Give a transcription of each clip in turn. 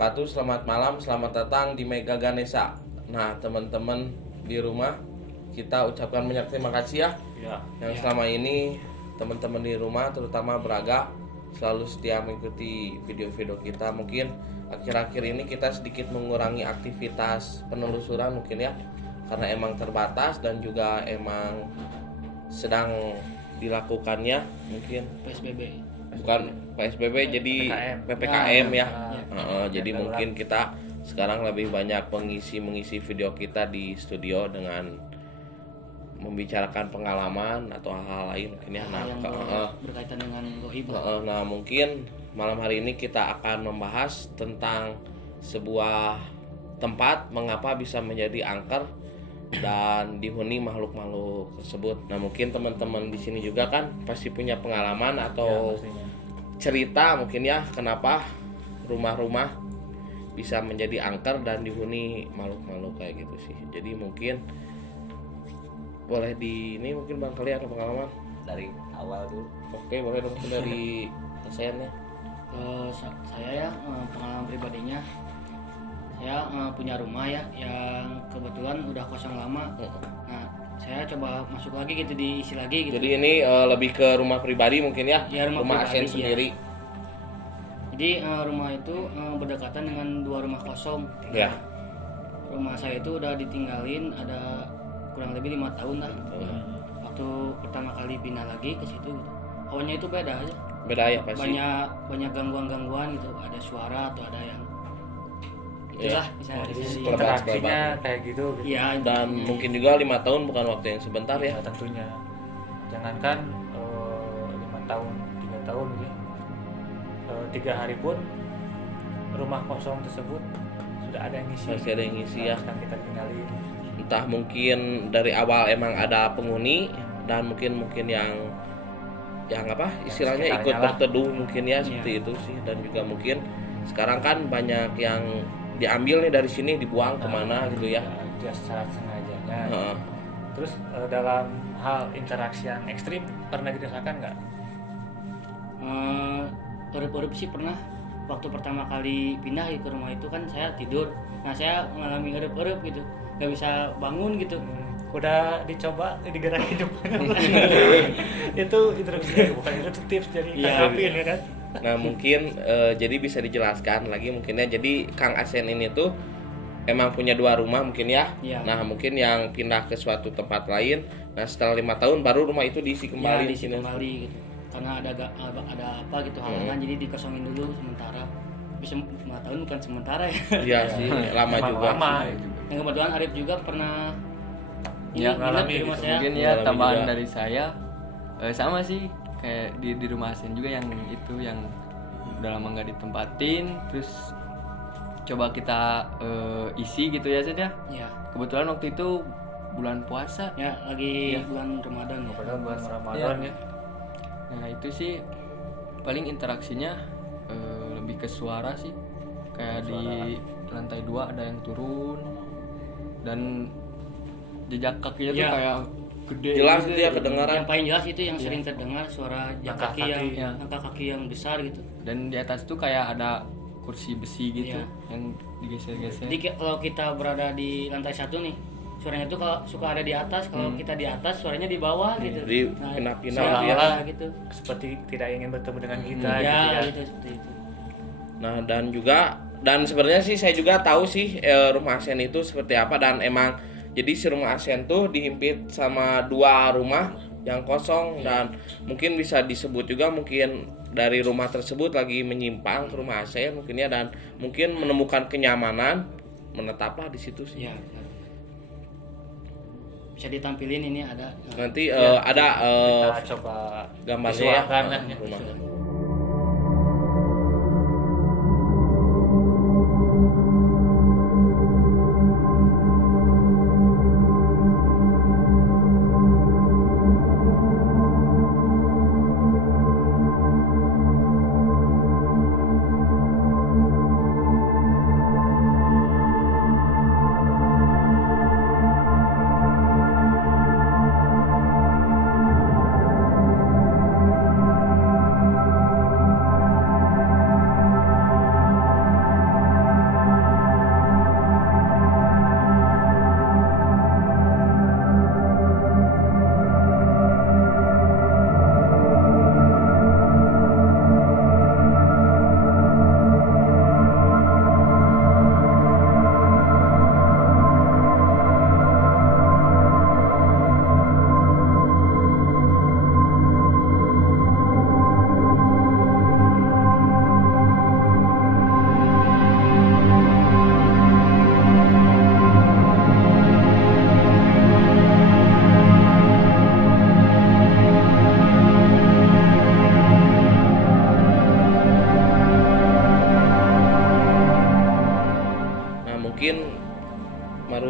wabarakatuh. Selamat malam, selamat datang di Mega Ganesha. Nah, teman-teman di rumah, kita ucapkan banyak terima kasih ya. Yang selama ini teman-teman di rumah, terutama Braga, selalu setia mengikuti video-video kita. Mungkin akhir-akhir ini kita sedikit mengurangi aktivitas penelusuran mungkin ya, karena emang terbatas dan juga emang sedang dilakukannya mungkin bukan PSBB jadi PPKM ya. Jadi mungkin kita sekarang lebih banyak mengisi video kita di studio dengan membicarakan pengalaman atau hal-hal lain mungkin ya. Berkaitan dengan goib. Nah, mungkin malam hari ini kita akan membahas tentang sebuah tempat mengapa bisa menjadi angker dan dihuni makhluk-makhluk tersebut. Nah, mungkin teman-teman di sini juga kan pasti punya pengalaman atau cerita mungkin ya kenapa rumah-rumah bisa menjadi angker dan dihuni makhluk-makhluk kayak gitu sih. Jadi mungkin boleh ini mungkin Bang kali ada pengalaman dari awal dulu. Oke, boleh dong dari ASEAN ya. Saya ya pengalaman pribadinya, saya punya rumah ya yang kebetulan udah kosong lama. Nah, saya coba masuk lagi gitu, diisi lagi gitu. Jadi ini lebih ke rumah pribadi mungkin ya, Ya, rumah ASEAN pribadi, sendiri. ya. Jadi rumah itu berdekatan dengan 2 rumah kosong. Ya. Rumah saya itu udah ditinggalin ada kurang lebih 5 tahun lah. Waktu pertama kali pindah lagi ke situ gitu. Awalnya itu beda aja. Beda ya pasti. Banyak gangguan-gangguan gitu, ada suara atau ada yang itulah bisa di interaksinya kayak gitu. Iya, dan mungkin juga 5 tahun bukan waktu yang sebentar ya. Tentunya. Jangankan 5 tahun, 3 tahun ya. 3 hari pun rumah kosong tersebut sudah ada yang ngisi. Masih ada yang ngisi ya. Sedang kita tinggalin. Entah mungkin dari awal emang ada penghuni dan mungkin yang apa istilahnya ikut berteduh mungkin ya seperti itu sih. Dan juga mungkin sekarang kan banyak yang diambil nih dari sini dibuang kemana gitu ya. Dia secara sengajanya. Terus dalam hal interaksi yang ekstrim pernah dirasakan nggak? Urip-urip sih pernah. Waktu pertama kali pindah ke rumah itu kan saya tidur. Nah, saya mengalami urip-urip gitu, nggak bisa bangun gitu. Udah dicoba digerakin itu bukan itu tips jadi tanggapin ya kan. Nah, mungkin jadi bisa dijelaskan lagi mungkinnya. Jadi Kang Asen ini tuh emang punya 2 rumah mungkin ya. Nah, mungkin yang pindah ke suatu tempat lain. Nah, setelah 5 tahun baru rumah itu diisi kembali di sini kembali gitu. Karena ada apa gitu halangan, jadi dikosongin dulu sementara. Bisa 5 tahun bukan sementara ya. Iya sih, lama juga. Yang kebetulan Arif juga pernah mengalami rumah gitu. saya. Mungkin ya tambahan juga dari saya sama sih kayak di rumah Asen juga yang itu yang udah lama nggak ditempatin, terus coba kita isi gitu ya Sen ya. Iya. Kebetulan waktu itu bulan puasa. Ya, lagi bulan Ramadan ya. Padahal bulan Ramadan ya. Nah itu sih paling interaksinya lebih ke suara sih, kayak di lantai 2 ada yang turun dan jejak kakinya tuh kayak gede Jelas gitu itu ya kedengaran. Yang paling jelas itu yang sering terdengar suara Langkah langkah kaki yang besar gitu. dan di atas tuh kayak ada kursi besi gitu yang digeser-geser. Jadi kalau kita berada di lantai 1 nih, suaranya tuh kalau suka ada di atas, kalau kita di atas suaranya di bawah gitu. Di Nah, pindah-pindah seolah-olah gitu. seperti tidak ingin bertemu dengan kita Ya, gitu ya. gitu seperti itu. Nah, dan sebenarnya sih saya juga tahu sih rumah ASEAN itu seperti apa. Dan emang jadi si rumah ASEAN tuh dihimpit sama 2 rumah yang kosong. Dan mungkin bisa disebut juga mungkin dari rumah tersebut lagi menyimpang ke rumah ASEAN mungkin ya, dan mungkin menemukan kenyamanan menetaplah di situ sih. Iya. Bisa ditampilin ini ada. Nanti ada Kita coba gambarnya ya, visualkan lah ya. rumahnya.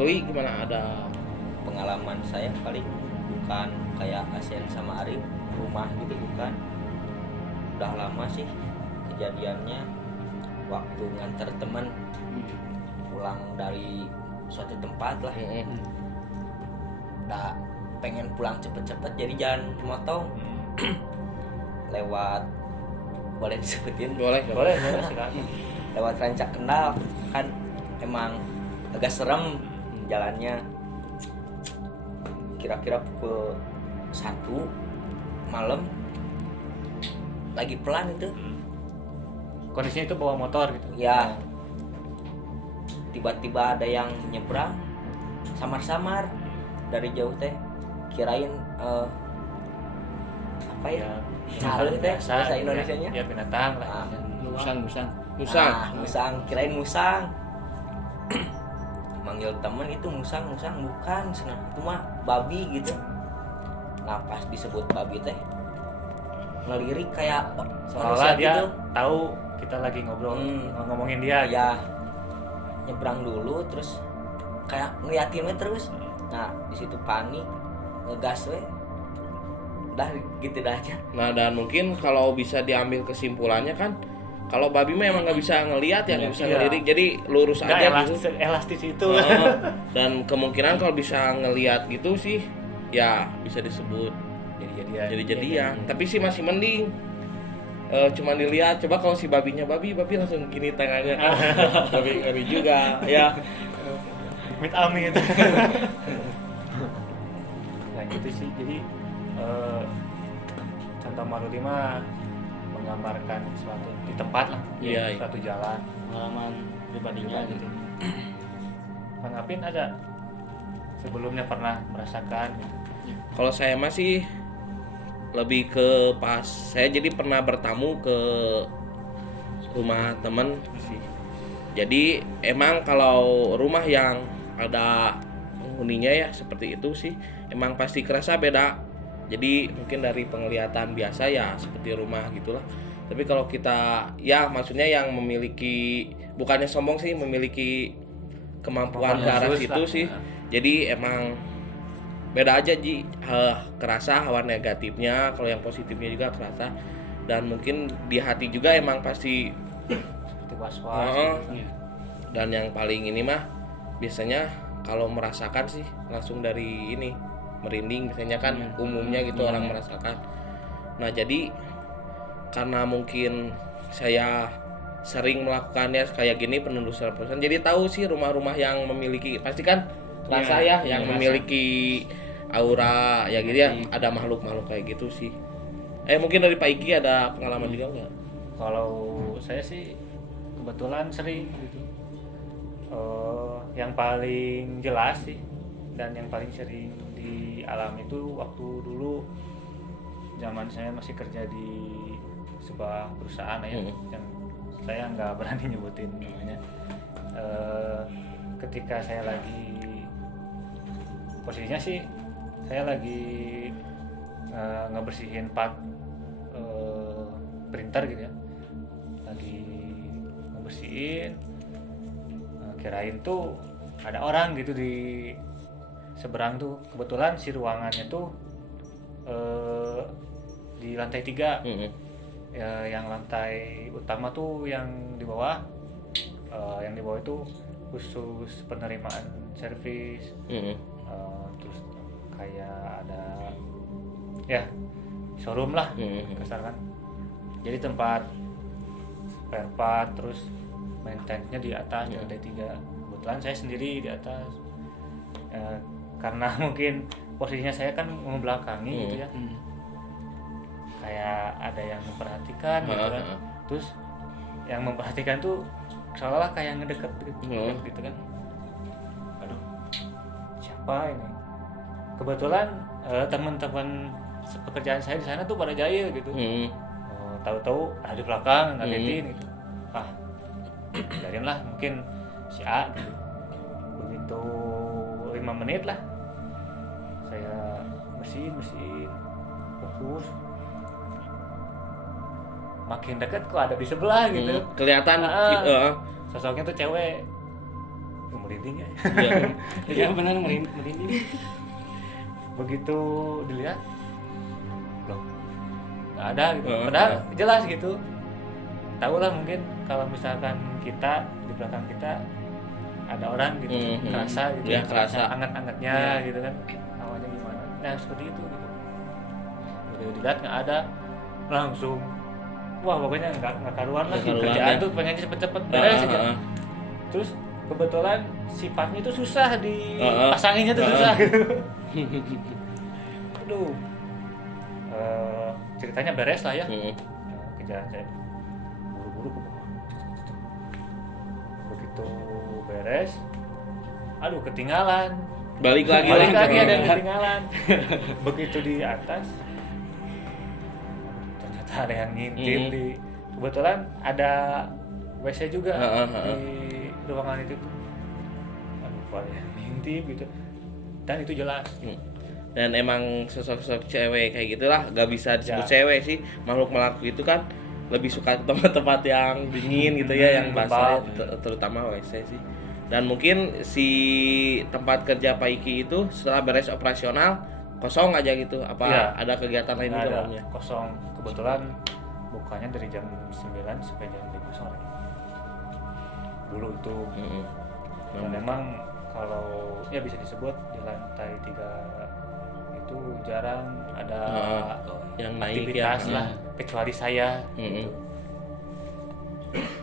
Ruli gimana, ada Pengalaman saya paling bukan kayak ASEAN sama Arif rumah gitu, bukan. Udah lama sih kejadiannya waktu nganter teman pulang dari suatu tempat lah. Udah pengen pulang cepet-cepet jadi jalan motong lewat, boleh disebutin? boleh silakan. Lewat Rancak Kendal kan emang agak serem jalannya. Kira-kira pukul 1 malam lagi pelan itu Kondisinya itu bawa motor gitu ya, tiba-tiba ada yang nyebrang samar-samar dari jauh teh, kirain apa ya, cale teh bahasa Indonesianya ya binatang lah. Musang. musang, kirain musang. Manggil temen itu musang bukan, senang itu mah babi gitu. Nah pas disebut babi teh ngelirik kayak Soalnya dia gitu. tahu kita lagi ngomongin dia gitu. Ya nyebrang dulu terus kayak ngeliatin we terus. Nah di situ panik, ngegas we, udah gitu dah aja. Nah, dan mungkin kalau bisa diambil kesimpulannya kan, kalau babi mah emang nggak bisa ngelihat ya, nggak bisa Iya. ngelirik, jadi lurus Nggak aja gitu. elastis itu. Dan kemungkinan kalau bisa ngelihat gitu sih ya bisa disebut jadi-jadian. Tapi sih masih mending cuma dilihat. Coba kalau si babi langsung gini tangannya kan. Babi ngeri juga ya. Mit amit. Nah gitu sih, jadi contoh Maruli mah menggambarkan suatu di tempat lah, Iya. suatu jalan. Pengalaman pribadinya gitu. Bang Apin ada sebelumnya pernah merasakan gitu? Kalau saya masih lebih ke pas saya jadi pernah bertamu ke rumah temen sih. Jadi emang kalau rumah yang ada penghuninya ya seperti itu sih emang pasti kerasa beda. Jadi mungkin dari penglihatan biasa ya seperti rumah gitulah. Tapi kalau kita ya maksudnya yang memiliki, bukannya sombong sih, memiliki kemampuan ke arah khusus situ lah. sih. Jadi emang beda aja Ji, kerasa hawa negatifnya, kalau yang positifnya juga kerasa. Dan mungkin di hati juga emang pasti Seperti was-was. Heeh. Dan yang paling ini mah biasanya kalau merasakan sih langsung dari ini merinding biasanya kan umumnya gitu orang merasakan. Nah jadi karena mungkin saya sering melakukannya kayak gini penelusuran, jadi tahu sih rumah-rumah yang memiliki, pasti kan rasa ya yang memiliki aura ya gitu ya, ada makhluk-makhluk kayak gitu sih. Mungkin dari Pak Iki ada pengalaman juga nggak? Kalau saya sih kebetulan sering gitu. Yang paling jelas sih dan yang paling sering dialami itu waktu dulu zaman saya masih kerja di sebuah perusahaan ya, yang saya nggak berani nyebutin namanya. Ketika saya lagi, posisinya sih saya lagi ngebersihin part printer gitu ya, lagi ngebersihin, kirain tuh ada orang gitu di seberang tuh. Kebetulan si ruangannya tuh di lantai 3. Ya, yang lantai utama tuh yang di bawah, yang di bawah itu khusus penerimaan servis. Terus kayak ada ya showroom lah kasar kan. Jadi tempat spare part, terus maintenance-nya di atas di lantai 3. Kebetulan saya sendiri di atas. Karena mungkin posisinya saya kan membelakangi gitu ya. Kayak ada yang memperhatikan gitu kan. Terus yang memperhatikan tuh seolah-olah kayak ngedeket gitu kan. Aduh, siapa ini? Kebetulan teman-teman pekerjaan saya di sana tuh pada jahil gitu. Tahu-tahu ada di belakang ngagetin gitu. Biarin lah, mungkin si A gitu. Begitu 5 menit lah saya bersihin fokus, makin dekat kok ada di sebelah gitu. Kelihatan sosoknya tuh cewek merinding ya. Iya. Ya benar merinding. Begitu dilihat loh nggak ada gitu. Heeh, Padahal jelas gitu. Tahu lah mungkin kalau misalkan kita di belakang kita ada orang gitu, kerasa gitu, Ya, kerasa. anget-angetnya gitu kan, awalnya gimana? Nah seperti itu gitu. Begitu dilihat nggak ada, langsung, wah pokoknya nggak karuan lah. Nggak karuan, Kerjaan ya. tuh pengennya cepet-cepet beres aja. Heeh. Terus kebetulan sifatnya tuh susah dipasanginnya tuh susah gitu. Aduh, ceritanya beres lah ya. Kerjaan saya buru-buru ke bawah. Begitu beres, aduh ketinggalan. Balik lagi Ada yang ketinggalan. Begitu di atas, ternyata ada yang ngintip di. Kebetulan ada WC juga di ruangan itu. Aduh, ada yang ngintip gitu. Dan itu jelas. Dan emang sosok-sosok cewek kayak gitulah gak bisa disebut Ya. cewek sih, makhluk itu kan lebih suka ke tempat-tempat yang dingin gitu ya, yang basah, terutama WC sih. Dan mungkin si tempat kerja Pak Iki itu setelah beres operasional kosong aja gitu, apa Ya. ada kegiatan lain Nggak juga ada, malamnya? kosong. Kebetulan bukanya dari jam 9 sampai jam 5 sore dulu itu. Dan memang kalau ya bisa disebut di lantai 3 itu jarang ada yang naik ya. aktivitas lah, kecuali saya gitu.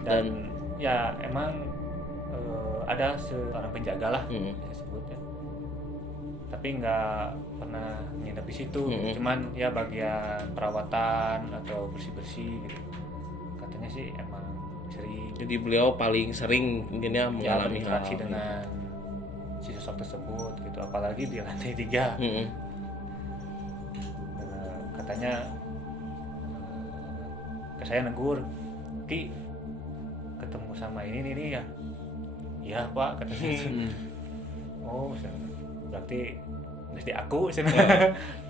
Dan ya emang ada seorang penjaga lah saya sebutnya, tapi nggak pernah nginep di situ. Cuman ya bagian perawatan atau bersih gitu, katanya sih emang sering. Jadi beliau paling sering mungkin ya mengalami berinteraksi hal. dengan si sosok tersebut gitu, apalagi di lantai 3. Katanya ke saya negur, Ki ketemu sama ini ya. Iya Pak, katanya. Oh berarti mesti aku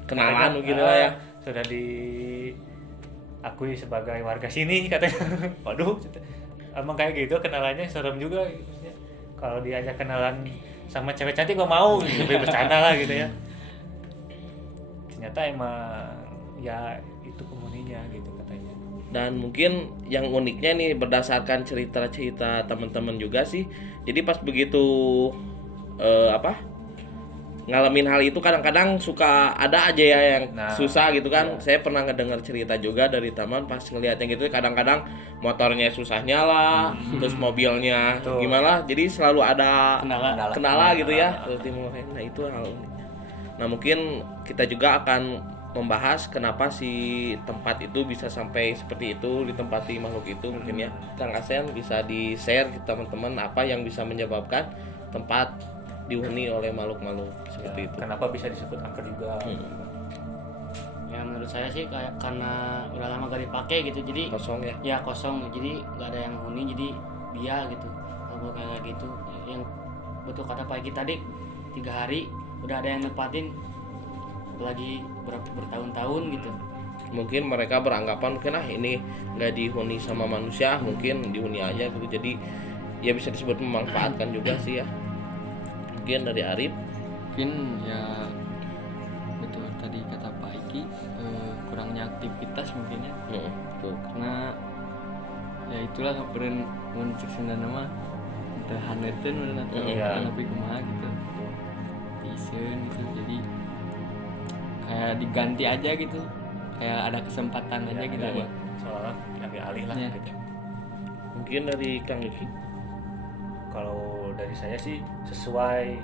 Kenalan gitu lah ya. Sudah diakui sebagai warga sini katanya. Waduh, emang kayak gitu kenalannya serem juga gitu. Kalau diajak kenalan sama cewek cantik gak mau, lebih bercanda lah gitu ya. Ternyata emang ya itu penghuninya gitu katanya. Dan mungkin yang uniknya nih berdasarkan cerita-cerita teman-teman juga sih. Jadi pas begitu ngalamin hal itu kadang-kadang suka ada aja ya yang susah gitu kan. Saya pernah ngedengar cerita juga dari teman pas ngelihatnya gitu, kadang-kadang motornya susah nyala, terus mobilnya gimana. Jadi selalu ada kendala gitu ya. Nah itu hal uniknya. Nah mungkin kita juga akan membahas kenapa si tempat itu bisa sampai seperti itu, ditempati makhluk itu mungkin ya. Kang Asen bisa di-share ke teman-teman apa yang bisa menyebabkan tempat dihuni oleh makhluk-makhluk seperti itu. Kenapa bisa disebut angker juga? Ya menurut saya sih kayak karena udah lama gak dipakai gitu, jadi Kosong ya. ya kosong, jadi nggak ada yang huni, jadi dia gitu. Kalau kayak gitu, yang betul kata Pak Iki tadi, 3 hari udah ada yang nempatin, apalagi bertahun-tahun gitu. Mungkin mereka beranggapan mungkin ini nggak dihuni sama manusia, mungkin dihuni aja gitu. Jadi ya bisa disebut memanfaatkan juga sih ya. Mungkin dari Arif. Mungkin ya betul tadi kata Pak Iki, kurangnya aktivitas mungkin ya. Betul. Karena ya itulah beren muncul nama entah haneuten mana atau tapi kumaha gitu desain gitu, jadi kayak diganti aja gitu, kayak ada kesempatan aja gitu buat Soalnya diambil alih lah gitu. Mungkin dari Kang Iki. Kalau dari saya sih sesuai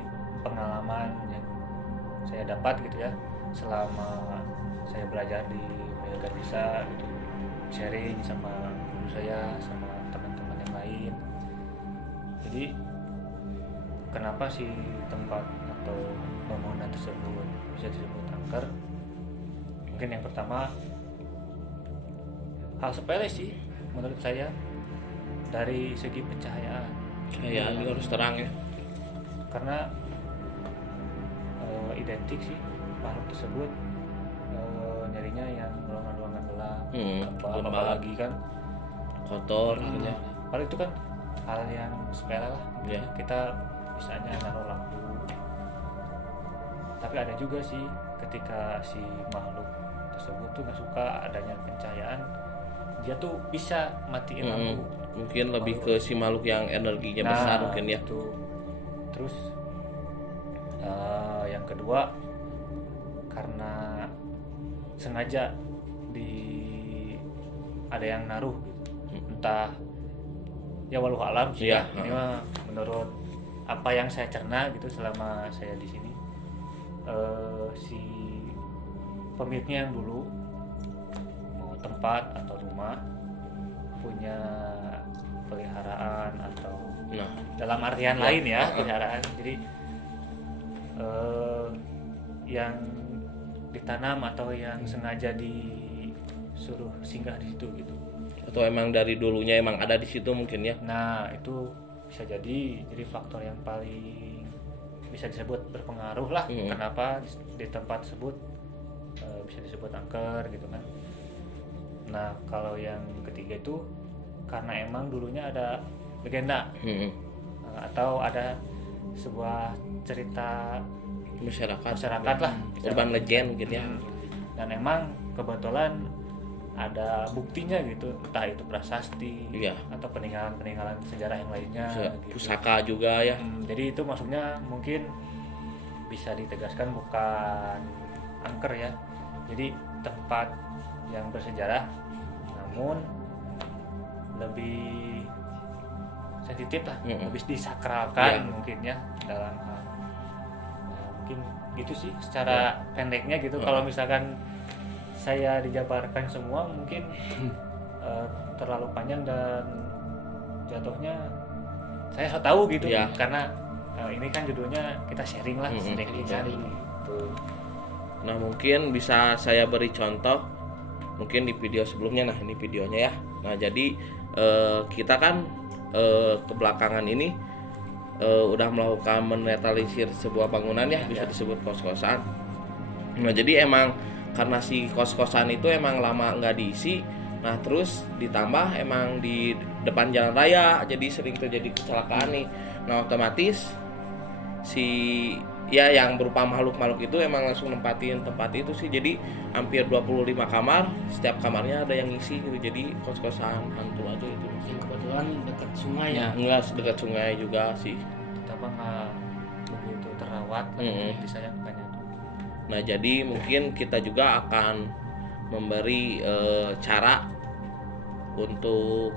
pengalaman yang saya dapat gitu ya selama saya belajar di Mega Desa gitu, sharing sama guru saya sama teman-teman yang lain. Jadi kenapa sih tempat atau bangunan tersebut bisa disebut angker? Mungkin yang pertama hal sepele sih menurut saya, dari segi pencahayaan. Cahayaan juga harus terang ya. Karena identik sih makhluk tersebut nyarinya yang ruangan-ruangan gelap, apalagi kan kotor gitu ya. Padahal itu kan hal yang sepele lah. Ya. Kita misalnya naruh lampu. Tapi ada juga sih ketika si makhluk tersebut tuh nggak suka adanya pencahayaan, dia tuh bisa matiin lampu. Mungkin lebih ke si makhluk yang energinya besar mungkin ya. Itu. Terus yang kedua, karena sengaja ada yang naruh gitu. Entah ya walau alam sih ya. Ini mah menurut apa yang saya cerna gitu selama saya di sini, si pemiliknya yang dulu mau tempat atau rumah punya peliharaan atau dalam artian lain ya peliharaan, jadi yang ditanam atau yang sengaja disuruh singgah di situ gitu, atau emang dari dulunya emang ada di situ mungkin ya. Nah itu bisa jadi faktor yang paling bisa disebut berpengaruh lah. Kenapa di tempat tersebut bisa disebut angker gitu kan. Nah kalau yang ketiga itu karena emang dulunya ada legenda atau ada sebuah cerita masyarakat lah, urban legend gitu ya. Dan emang kebetulan ada buktinya gitu, entah itu prasasti atau peninggalan sejarah yang lainnya gitu. Pusaka juga ya. Jadi itu maksudnya mungkin bisa ditegaskan bukan angker ya, jadi tempat yang bersejarah namun lebih sensitif lah, lebih disakralkan mungkin ya dalam hal. Nah, mungkin gitu sih secara pendeknya gitu. Kalau misalkan saya dijabarkan semua mungkin terlalu panjang dan jatuhnya saya so tahu gitu karena ini kan judulnya kita sharing lah, sharing gitu. Nah mungkin bisa saya beri contoh mungkin di video sebelumnya. Nah ini videonya ya. Nah jadi kita kan kebelakangan ini udah melakukan menetralisir sebuah bangunan ya, bisa disebut kos-kosan. Nah jadi emang karena si kos-kosan itu emang lama nggak diisi, nah terus ditambah emang di depan jalan raya, jadi sering terjadi kecelakaan nih. Nah otomatis si yang berupa makhluk-makhluk itu emang langsung nempatin tempat itu sih. Jadi hampir 25 kamar, setiap kamarnya ada yang ngisi gitu. Jadi kos-kosan hantu aja itu. Yang kebetulan dekat sungai ya. Enggak dekat sungai juga sih. Tapi nggak begitu terawat, disayangkannya. Nah jadi mungkin kita juga akan memberi cara untuk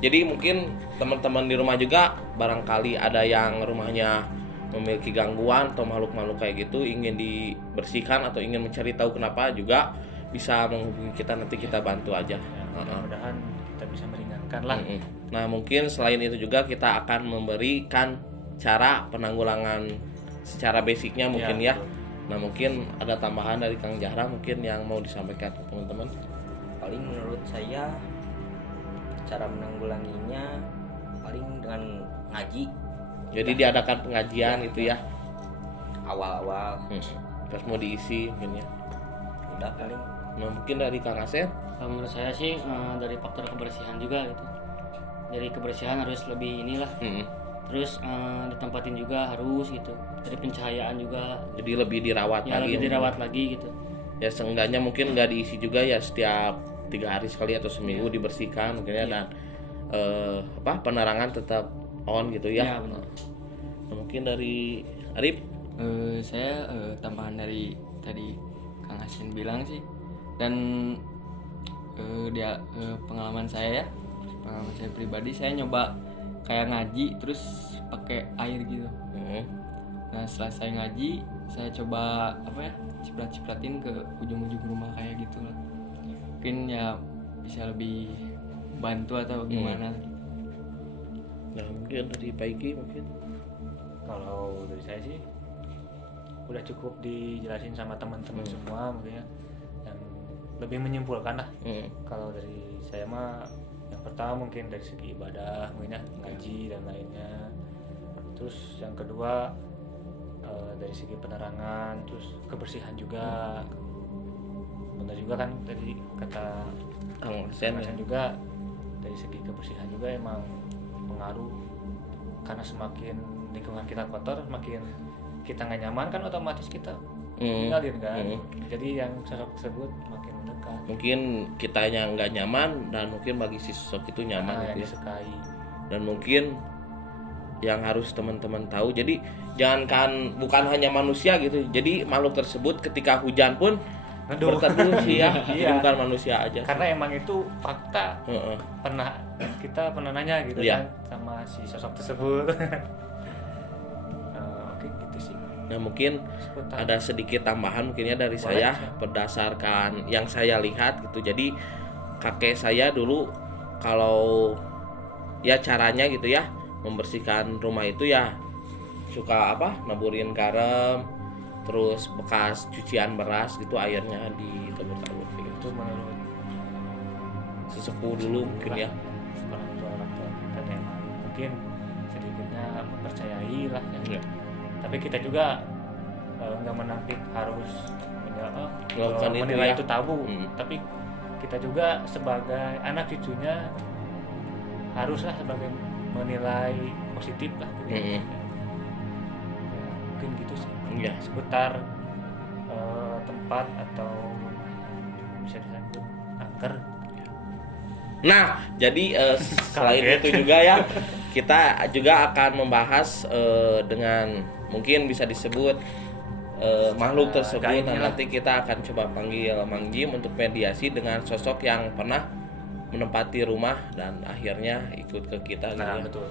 jadi mungkin teman-teman di rumah juga barangkali ada yang rumahnya memiliki gangguan atau makhluk-makhluk kayak gitu ingin dibersihkan atau ingin mencari tahu kenapa, juga bisa menghubungi kita, nanti kita bantu aja. Mudah-mudahan kita bisa meringankan lah. Nah mungkin selain itu juga kita akan memberikan cara penanggulangan secara basicnya mungkin ya. Nah mungkin ada tambahan dari Kang Jahra mungkin yang mau disampaikan ke teman-teman. Paling menurut saya cara menanggulanginya paling dengan ngaji. Jadi diadakan pengajian itu ya. Awal-awal Terus mau diisi mungkin ya. udah paling. Nah mungkin dari Kang Asep. Kalau menurut saya sih dari faktor kebersihan juga gitu. Dari kebersihan harus lebih inilah. Terus ditempatin juga harus gitu. Dari pencahayaan juga. Jadi lebih dirawat Ya lagi. lebih dirawat lagi gitu. Ya seenggaknya mungkin nggak diisi juga ya, setiap 3 hari sekali atau seminggu dibersihkan mungkin ya. Dan penerangan tetap on gitu ya. Ya benar. Nah, mungkin dari Arif. Saya tambahan dari tadi Kang Asin bilang sih, dan pengalaman saya pribadi, saya nyoba kayak ngaji terus pakai air gitu. Nah setelah saya ngaji, saya coba ciprat-cipratin ke ujung-ujung rumah kayak gitu lah. Mungkin ya bisa lebih bantu atau gimana. Nah mungkin dari Paigi mungkin. Kalau dari saya sih udah cukup dijelasin sama teman-teman semua mungkin ya, yang lebih menyimpulkan lah. Kalau dari saya mah yang pertama mungkin dari segi ibadah mungkin ya, ngaji dan lainnya. Terus yang kedua dari segi penerangan, terus kebersihan juga. Benar juga kan tadi kata Kang Sen juga dari segi kebersihan juga emang pengaruh karena semakin lingkungan kita kotor, semakin kita nggak nyaman kan otomatis kita tinggalin kan. Jadi yang sosok tersebut makin mendekat. Mungkin kitanya nggak nyaman dan mungkin bagi si sosok itu nyaman yang gitu ya. disukai. Dan mungkin yang harus teman-teman tahu, jadi jangankan bukan hanya manusia gitu, jadi makhluk tersebut ketika hujan pun Neduh. berteduh sih ya. Jadi Iya. bukan manusia aja. Karena emang itu fakta. Heeh. Kita pernah nanya gitu Iya. kan sama si sosok tersebut. Oke gitu sih. Nah mungkin Seputar. ada sedikit tambahan mungkinnya dari Boleh, saya siap. berdasarkan yang saya lihat gitu. Jadi kakek saya dulu kalau ya caranya gitu ya membersihkan rumah itu ya suka naburin garam, terus bekas cucian beras gitu airnya ditabur-tabur kayak Itu gitu. menurut Sesepuh dulu mungkin ya. orang tua kita dan mungkin sedikitnya mempercayai lah ya. Iya. Tapi kita juga nggak menampik harus Melakukan itu menilai ya. itu tabu. Hmm. Tapi kita juga sebagai anak cucunya haruslah sebagai menilai positif lah gitu. Hmm. Ya, mungkin gitu sih. Iya. Seputar tempat atau bisa disebut angker. Nah, jadi selain Kaget. itu juga ya, kita juga akan membahas dengan mungkin bisa disebut makhluk tersebut. gaibnya Nah, lah. nanti kita akan coba panggil Mang Jim untuk mediasi dengan sosok yang pernah menempati rumah dan akhirnya ikut ke kita gitu Nah ya. betul.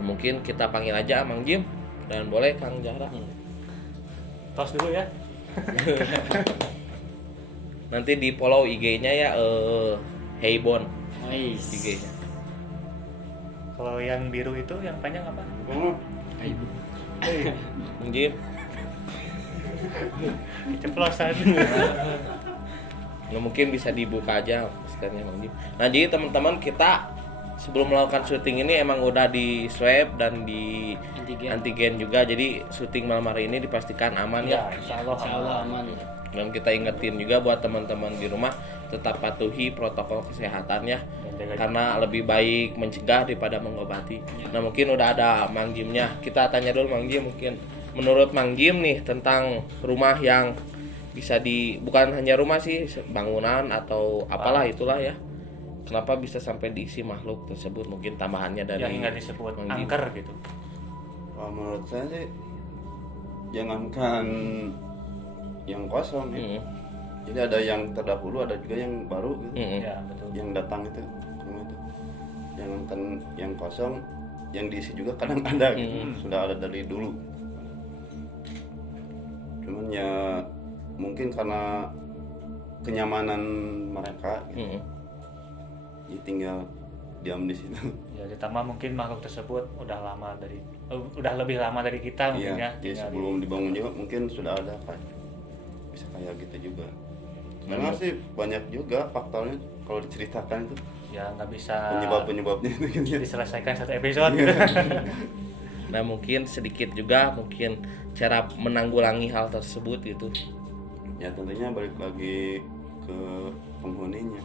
Mungkin kita panggil aja Mang Jim dan boleh Kang Jahra. Tos dulu ya. Nanti di follow IG-nya ya Heybon Nice. IG-nya. Kalau yang biru itu yang panjang apa? Mang Jim. Keceplosan. Nah, mungkin bisa dibuka aja maskernya Mang Jim. Nah jadi teman-teman kita sebelum melakukan syuting ini emang udah di swab dan di antigen juga, jadi syuting malam hari ini dipastikan aman ya. Insya Allah. Insya Allah aman. Dan kita ingetin juga buat teman-teman di rumah tetap patuhi protokol kesehatannya jaga karena lebih baik mencegah daripada mengobati. Nah mungkin udah ada Mang Jimnya, kita tanya dulu Mang Jim, mungkin menurut Mang Jim nih tentang rumah yang bisa bukan hanya rumah sih, bangunan atau apalah itulah ya, kenapa bisa sampai diisi makhluk tersebut, mungkin tambahannya dari yang nggak disebut Mang Jim. angker gitu. Kalau menurut saya sih jangankan yang kosong ya. Jadi ada yang terdahulu, ada juga yang baru gitu. Ya betul. Yang datang itu rumah itu. Jangankan yang kosong, yang diisi juga kadang ada gitu. Sudah ada dari dulu. Cuman ya mungkin karena kenyamanan mereka gitu. Jadi tinggal diam di situ. Ya ditambah mungkin makhluk tersebut udah lebih lama dari kita mungkin Iya, ya. jadi tinggal sebelum dibangun juga mungkin sudah ada kan. Bisa kayak gitu juga. Karena sih banyak juga faktornya kalau diceritakan itu ya nggak bisa penyebab-penyebabnya itu gitu ya. diselesaikan satu episode gitu. Nah mungkin sedikit juga mungkin cara menanggulangi hal tersebut gitu. Ya tentunya balik lagi ke penghuninya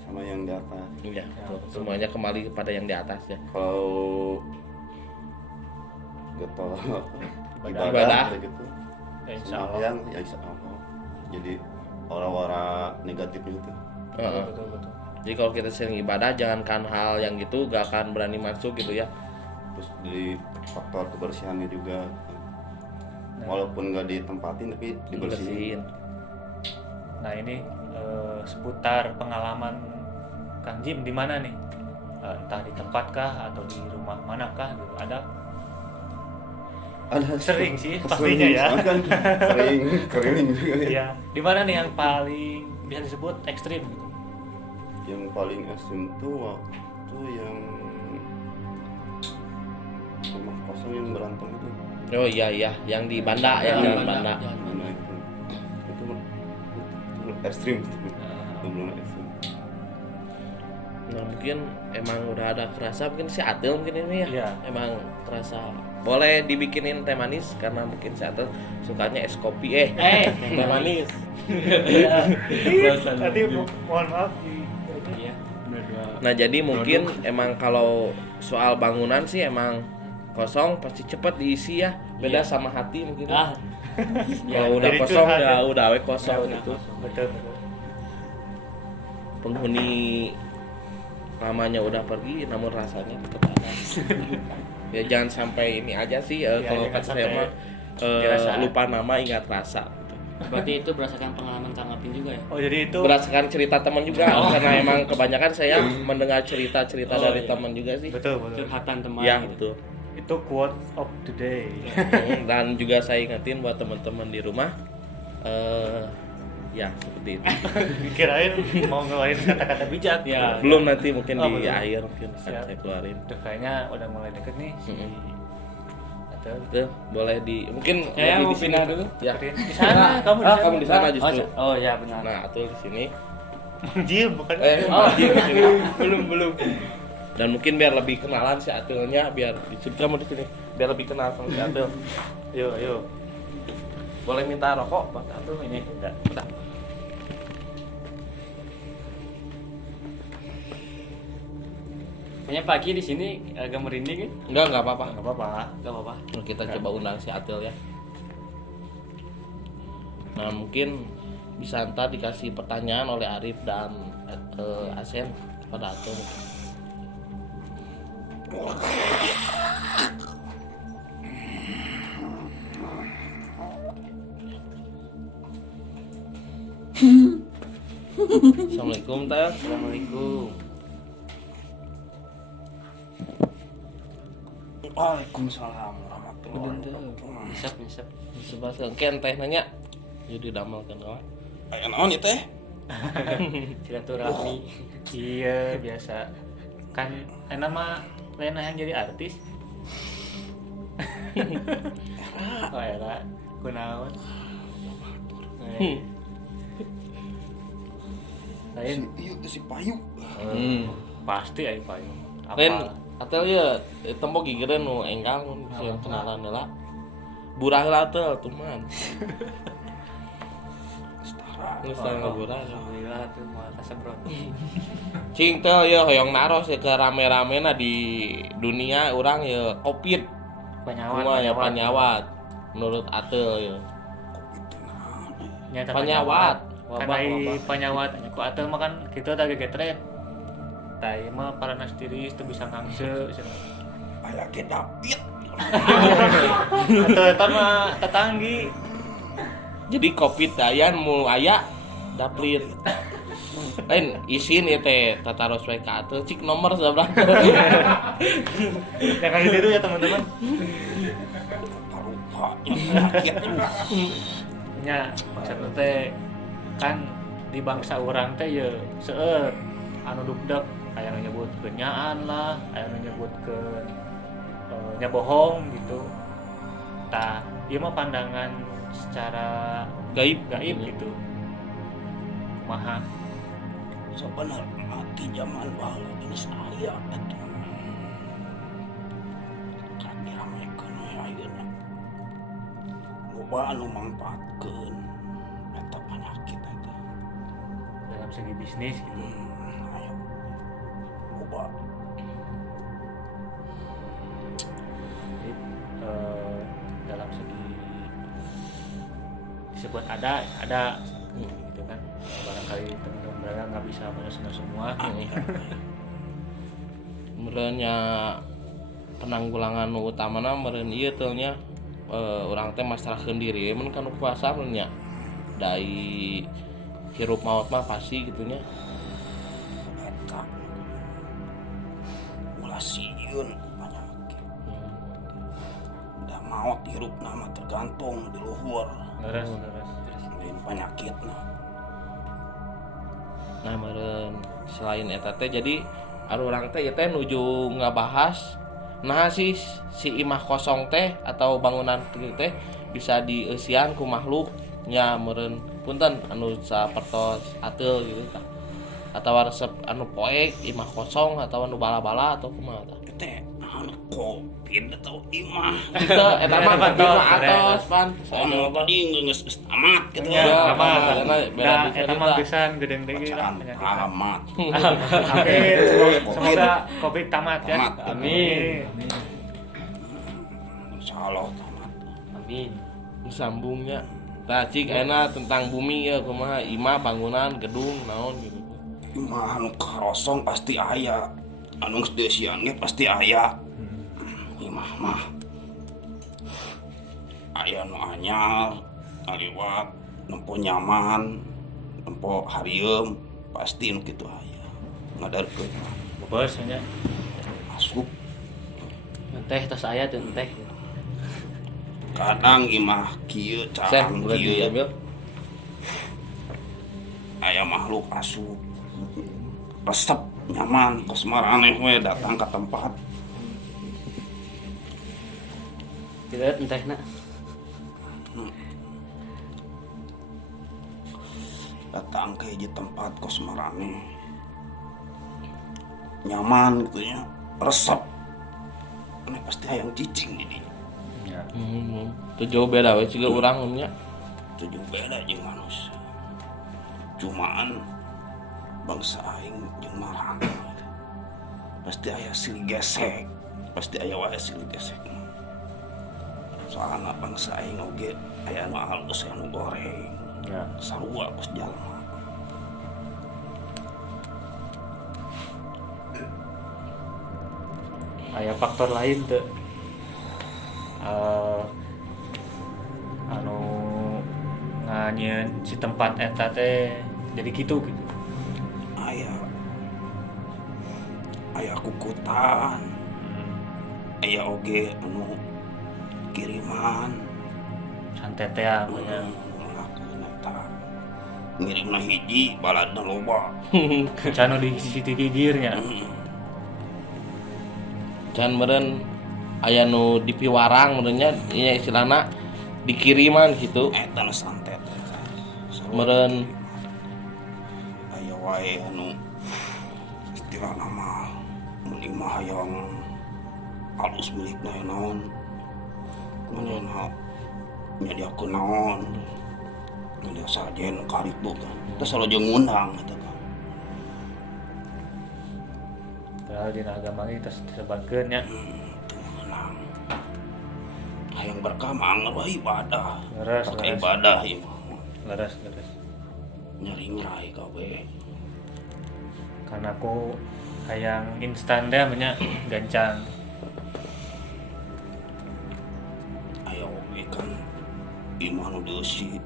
sama yang di atas. Iya, betul. Semuanya kembali kepada yang di atas ya. Kalau getol Ibadah. ibadah kayak gitu. Ya, insya Allah. Sembahyang, ya insya Allah. Jadi orang-orang negatifnya itu. Heeh. Betul betul. Jadi kalau kita sering ibadah, jangankan hal yang gitu gak akan berani masuk gitu ya. Terus dari faktor kebersihannya juga. Walaupun nggak ditempatin tapi dibersihin. Bersihin. Nah ini seputar pengalaman Kang Jim di mana nih? Entah di tempat kah atau di rumah manakah gitu. Ada Ada Sering sih, sering, pastinya ya. soalnya kan sering keliling juga ya. ya di mana nih yang paling bisa disebut ekstrim gitu? Yang paling ekstrim tuh waktu yang rumah kosong yang berantem itu. Oh iya iya, yang di Banda ya, Jalan Jalan Banda. Jalan Banda. Nah, itu ekstrim itu. Itu belum ekstrim. Nah mungkin emang udah ada kerasa mungkin si Atil mungkin ini ya. Iya. Emang kerasa. Boleh dibikinin teh manis karena mungkin si Atil sukanya es kopi teh manis. Tadi mohon maaf Iya, benar Nah jadi mungkin emang kalau soal bangunan sih emang kosong pasti cepet diisi ya. Beda sama hati mungkin. Kalau udah jadi kosong curhat ya ya. udah we kosong gitu. Betul. Penghuni lamanya udah pergi namun rasanya tetap ada. Ya jangan sampai ini aja sih kalau jangan kata saya sampai mah dirasa. lupa nama ingat rasa gitu. Berarti itu berdasarkan pengalaman Kang Apin juga ya? Oh jadi itu Berdasarkan cerita teman juga karena emang kebanyakan saya mendengar cerita-cerita dari teman juga sih. betul. Curhatan teman Ya gitu. betul. Itu quote of the day. Dan juga saya ingetin buat teman-teman di rumah ya seperti itu. Kirain mau ngeluarin kata-kata bijak. Ya. Belum nanti mungkin Oh, di belum. akhir mungkin akan Siap. saya keluarin. Udah kayaknya udah mulai deket nih si Atau Tuh, boleh di mungkin Saya lebih mau di sini. pindah dulu. Ya. di sana kamu di sana. Kamu di sana justru. Oh ya benar. Nah, Atul di sini. Jil bukan. Dia di sini. Belum. Dan mungkin biar lebih kenalan si Atulnya, biar di sini kamu di sini. Biar lebih kenal sama si Atul. Yuk. Boleh minta rokok Bang Atul ini? Udah. Kayaknya pagi di sini agak merinding kan? Enggak apa-apa. Enggak apa-apa. Gak apa-apa. Kita coba undang si Atul ya. Nah, mungkin bisa ntar dikasih pertanyaan oleh Arif dan Asen kepada Atul. Assalamualaikum Teh. Assalamualaikum. Waalaikumsalam warahmatullahi wabarakatuh. Nyesep. Sebentar ken teh nanya. Jadi damelkeun kawan. Aya naon ieu teh? Silaturahmi. Iya biasa. Kan nama Lena yang jadi artis. Oh era kunaon. Lain Ieu si Payu. pasti aya payung. Lain Atul ya tembok gigireun nu enggal nu siang kenalan heula. Burah heula Atul tuh man. Geus ngaburah. Alhamdulillah tuh mau kasebrot. Cing teh ya hoyong naros ya ke rame-ramena di dunia urang ya Covid. Semua ya panyawat. Menurut Atul ya. Nyata Panyawat. Karena panyawat ku atel mah kan kita teh gegetret. Tai mah paranas tiris teu bisa ngangse. Aya ge David. Atau eta mah tetanggi. Jadi Covid dayan mu aya daplit. Lain isin ieu teh tataros we ka Atul cik nomor sabaraha. Jangan ditiru ya teman-teman. Parupa sakit. Nya maksudna teh kan di bangsa urang teh ya seueur anu dugdeg aya nu nyebutkeun nyaan lah, aya nu nyebutkeun nya bohong gitu. Tah, ieu mah pandangan secara Gaib gitu. Kumaha? Sebenarnya mati zaman baheula ini saya atuh. Kan diramekeun we ayeuna. Loba anu mangpaatkeun eta penyakit eta. Dalam segi bisnis gitu. Ayo. Loba. Jadi, dalam segi disebut ada gitu kan. Barangkali teman-teman berada nggak bisa menyesuaikan semua. Merenya penanggulangan nu utamana meureun ieu teh nya urang teh masrahkeun diri mun kana puasa meureun nya. Dai hirup maut mah pasti gitu nya. Eta. Ulah sieun ku penyakit. Da maot hirupna mah tergantung di luhur. Leres. Lain penyakitna. Nah meureun selain eta teh jadi anu urang teh ieu teh nuju ngabahas nah si imah kosong teh atau bangunan kieu teh bisa dieusian ku makhluk nya meureun punten anu sapertos Atul gitu tah. Atawa resep anu poek imah kosong atau anu bala-bala atau kumaha tah. Teh Covid atau imah. Itu eta mah Eta di mah keren. atos pan. Soalnya tadi geus tamat gitu. Ya, apa? karena beda Nah, bisa eta mah juga. pisan gedeng deui lah Bacaan penyakit. tamat. Amin. Semoga Covid tamat ya. Tamat. Amin. Insyaallah tamat. Amin. Sambungnya. Tah cik enak tentang bumi ya kumaha imah bangunan gedung naon gitu. Imah anu karosong pasti aya. Anu geus deusian ge pasti aya. Imah mah aya nu anyar, aliwat, nempo nyaman, nempo harieum, pasti nu kitu aya. Ngadarkeun mah Bos nya. masuk. teh tas aya tuh teh. Kadang imah kieu Saya carang udah kieu diambil. aya makhluk asup resep nyaman kos maraneh we datang ke tempat Tidak teh nak. datang ke hiji tempat kos maraneh nyaman gitu ya resep ini pasti hayang cicing di dinya Ya. Itu jauh beda we juga urang nya. tujuh beda jeung manusia cuman bangsa aing jeung marang pasti aya silih gesek pasti aya wae silih gesek soalna bangsa aing oge aya anu halus aya anu goreng Ya. sarua kos jalma Aya faktor lain tuh. Anu nganyeun si tempat eta teh jadi gitu. aya kukutan aya oge anu kiriman Santeteang nya. ngelakuin eta ngirimna hiji baladna loba Canu di sisi gigirnya. Can meureun aya nu dipiwarang meureunnya nya istilahna dikiriman gitu. eta nu santet Meureun aya wae anu istilah nama mun imah hayang alus milikna ya naon kumanehna nyadiakeun naon nyadia sajen karitu kan terus selalu jeung ngundang eta kan Padahal dina agama kita sebageun nya. ngundang hayang berkah mah wae ibadah Leres, pakai leres. ibadah imah Leres. nyari ngerai kabeh Karena aku hayang instan deh banyak gancang. aya oge kan imah nu deusi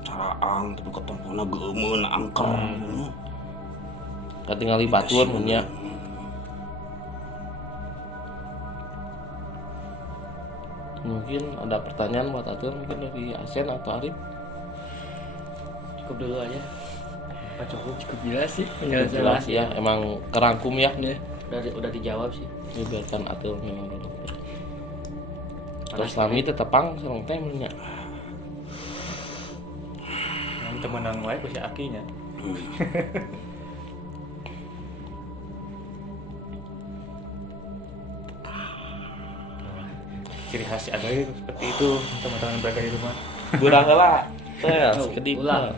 caraang tapi ketempona geumeun angker katingali batuan mun nya. Mungkin ada pertanyaan buat Atul mungkin dari Asen atau Arif. Cukup dulu aja. Cukup jelas sih Jelas penjelasan. ya, emang kerangkum ya. Ya. Udah dijawab sih. Ini biarkan Atul memang dulu. Terus lami tetepang sareng teh mun nya. Yang temenang wae ku si akinya. Ciri khas ada seperti itu teman-teman berada di rumah. Burang heula. Teh sekedik. Ulah.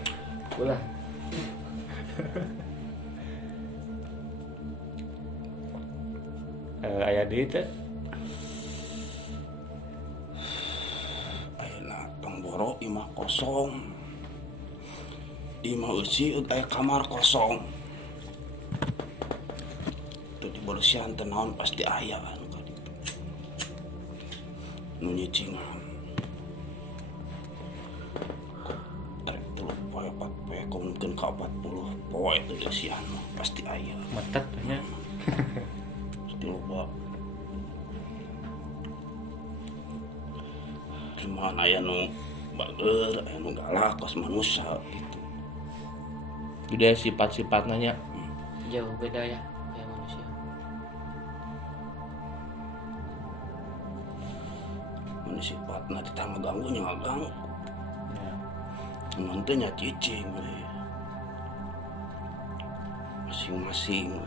Aya deui teh. ayeuna Tongboro imah kosong di imah eusi aya kamar kosong tuh di bersihan teh naon pasti aya anu ka ditu nu nyicingan tarik 3 poe 4 poe komungkeun ka 40 poe teh deusihan mah pasti aya Metet nya. pasti loba cuman aya nu bager aya nu galak kos manusia gitu Budaya sifat-sifat nanya. Jauh beda ya kayak manusia. mun sifatna teh ngaganggu nya ngaganggu Ya. mun teh nya cicing we. Masing-masing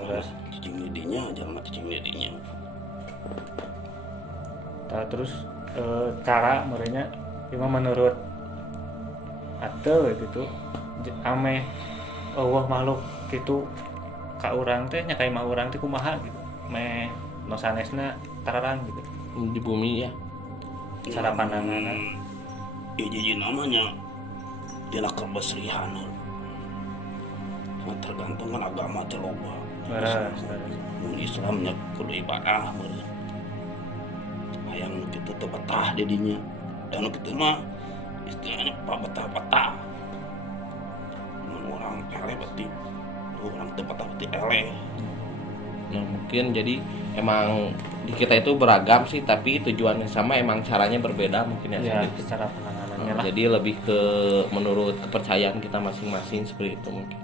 Terus? cicing di dinya jalma cicing di dinya Terus cara merenya cuma menurut atau gitu ame Allah makhluk gitu ka urang teh nya kayak mah urang teh kumaha gitu me no sanesna tararang gitu di bumi ya. cara pandanganna. Jadi namanya dina kebersihan. Tergantung kan agama teh loba. Beres. Mun Islamnya kudu ibadah meureun. Hayang kitu teh betah di dinya. Dan kitu mah istilahnya betah-betah. Mun urang eleh berarti urang teu betah berarti eleh. Nah mungkin jadi emang di kita itu beragam sih, tapi tujuannya sama, emang caranya berbeda mungkin ya. Ya, sedikit. secara penanganannya lah. Jadi lebih ke menurut kepercayaan kita masing-masing seperti itu mungkin.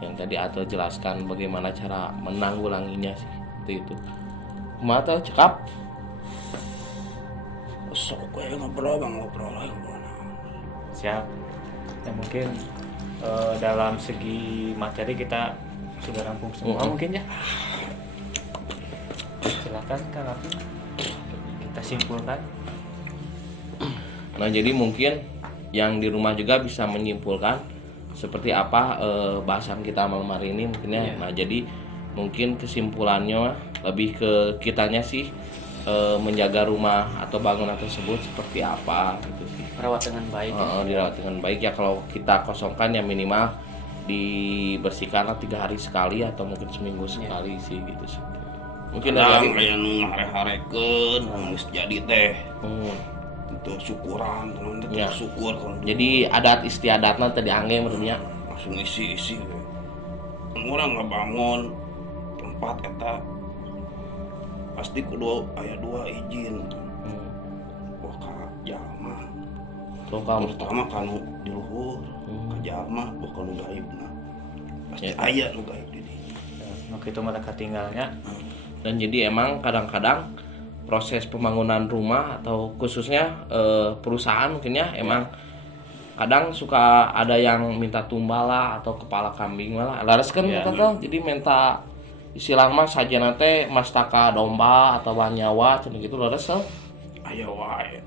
Yang tadi Atul jelaskan bagaimana cara menanggulanginya sih, itu. Kumaha cekap? Sok gue ngobrol lagi. Siap. Ya mungkin dalam segi materi kita sudah rampung semua mungkin ya. Silakan Kang Api, kita simpulkan. Nah jadi mungkin yang di rumah juga bisa menyimpulkan seperti apa bahasan kita malam hari ini mungkin ya. Nah jadi mungkin kesimpulannya lebih ke kitanya sih, menjaga rumah atau bangunan tersebut seperti apa gitu sih. Rawat dengan baik. Dirawat dengan baik ya. Kalau kita kosongkan ya minimal dibersihkan 3 hari sekali atau mungkin seminggu sekali sih gitu sih. Mungkin ada yang ngare-harekeun geus jadi teh. Itu syukuran, teman teh Ya. syukur kalau Jadi adat istiadatna tadi angge menurutnya. langsung isi. Orang ngebangun tempat eta pasti kudu aya 2 izin. Wah ka jalma. Tuh kamu Pertama kanu di luhur, ka jalma wah kanu gaibna. Pasti aya nu gaib di dieu. Nah, itu mereka tinggalnya. Dan jadi emang kadang-kadang proses pembangunan rumah atau khususnya perusahaan mungkin ya emang kadang suka ada yang minta tumbal lah atau kepala kambing malah laras kan kata jadi minta istilah mah sajana teh mastaka domba atau nyawa cenah gitu laras so. Aya wae.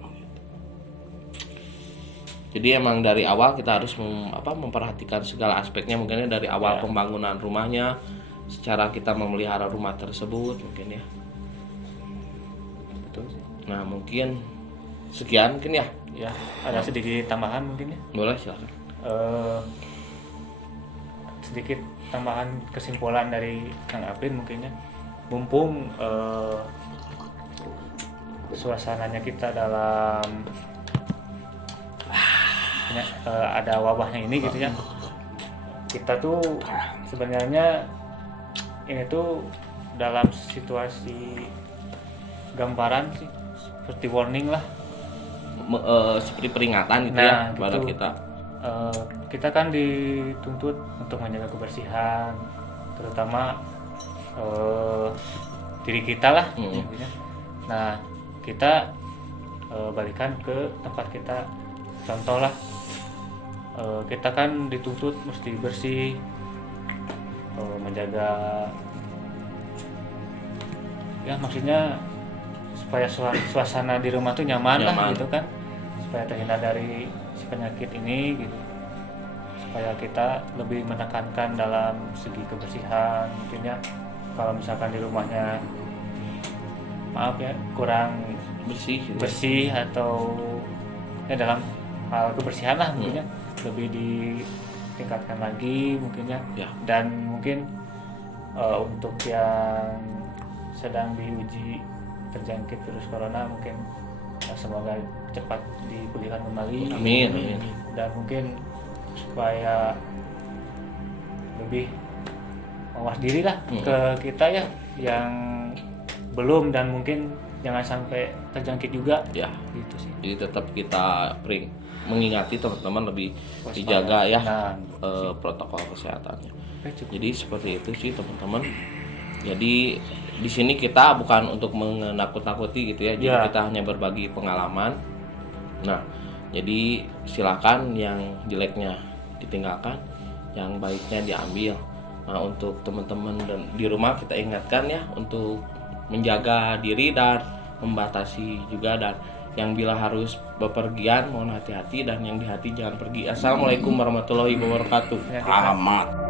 Jadi emang dari awal kita harus memperhatikan segala aspeknya mungkinnya dari awal pembangunan rumahnya, secara kita memelihara rumah tersebut mungkin ya. Betul sih. Nah mungkin sekian mungkin ya. Ya, ada sedikit tambahan mungkin ya. Boleh silakan. Sedikit tambahan kesimpulan dari Kang Aprin mungkin ya. Mumpung suasananya kita dalam ada wabahnya ini gitu ya. Kita tuh sebenarnya ini tuh dalam situasi gambaran sih seperti warning lah. Seperti peringatan gitu Nah, ya kepada gitu. kita. Kita kan dituntut untuk menjaga kebersihan, terutama diri kita lah. Intinya. Nah, kita balikan ke tempat kita. Contoh lah, kita kan dituntut mesti bersih, menjaga, ya maksudnya supaya suasana di rumah tuh nyaman lah gitu kan, supaya terhindar dari si penyakit ini gitu, supaya kita lebih menekankan dalam segi kebersihan. Mungkin ya kalau misalkan di rumahnya maaf ya kurang bersih atau ya dalam hal kebersihan lah mungkinnya lebih ditingkatkan lagi mungkinnya ya. Dan mungkin untuk yang sedang diuji terjangkit virus corona mungkin semoga cepat dipulihkan kembali. Amin. Dan mungkin supaya lebih mawas diri lah ke kita ya yang belum, dan mungkin jangan sampai terjangkit juga Ya. gitu sih. Jadi tetap kita mengingati teman-teman lebih dijaga ya protokol kesehatannya. Jadi seperti itu sih teman-teman. Jadi di sini kita bukan untuk menakut-nakuti gitu ya. Jadi kita hanya berbagi pengalaman. Nah, jadi silakan yang jeleknya ditinggalkan, yang baiknya diambil. Nah, untuk teman-teman dan di rumah kita ingatkan ya untuk menjaga diri dan membatasi juga, dan yang bila harus bepergian mohon hati-hati, dan yang di hati jangan pergi. Assalamualaikum warahmatullahi wabarakatuh. Amat.